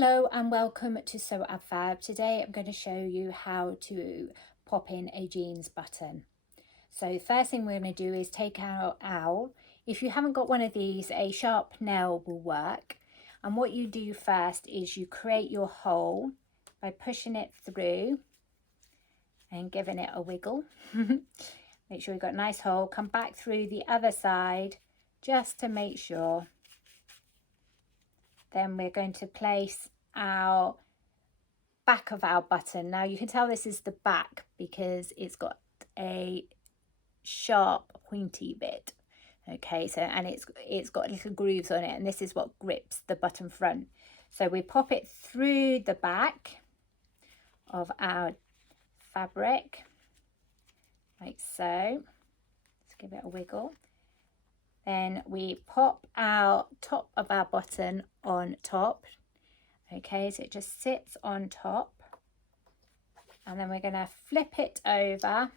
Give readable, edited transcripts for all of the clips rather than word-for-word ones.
Hello and welcome to Sew Ab Fab. Today I'm going to show you how to pop in a jeans button. So the first thing we're going to do is take our owl. If you haven't got one of these, a sharp nail will work. And what you do first is you create your hole by pushing it through and giving it a wiggle. Make sure you've got a nice hole. Come back through the other side just to make sure. Then we're going to place our back of our button. Now you can tell this is the back because it's got a sharp pointy bit. Okay, so and it's got little grooves on it, and this is what grips the button front. So we pop it through the back of our fabric like so. Let's give it a wiggle. Then we pop our top of our button on top. Okay, so it just sits on top. And then we're going to flip it over.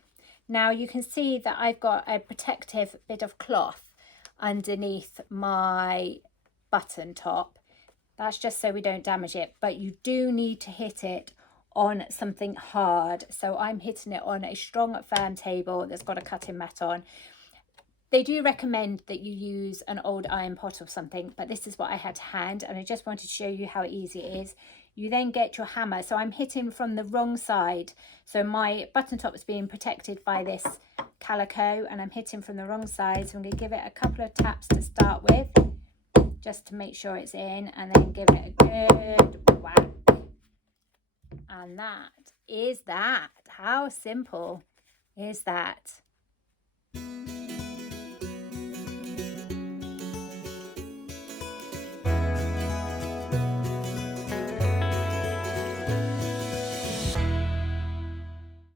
Now you can see that I've got a protective bit of cloth underneath my button top. That's just so we don't damage it, but you do need to hit it on something hard. So I'm hitting it on a strong, firm table that's got a cutting mat on. They do recommend that you use an old iron pot or something, but this is what I had to hand, and I just wanted to show you how easy it is. You then get your hammer. So I'm hitting from the wrong side. So my button top is being protected by this calico, and I'm hitting from the wrong side. So I'm going to give it a couple of taps to start with, just to make sure it's in, and then give it a good whack. And that is that. How simple is that?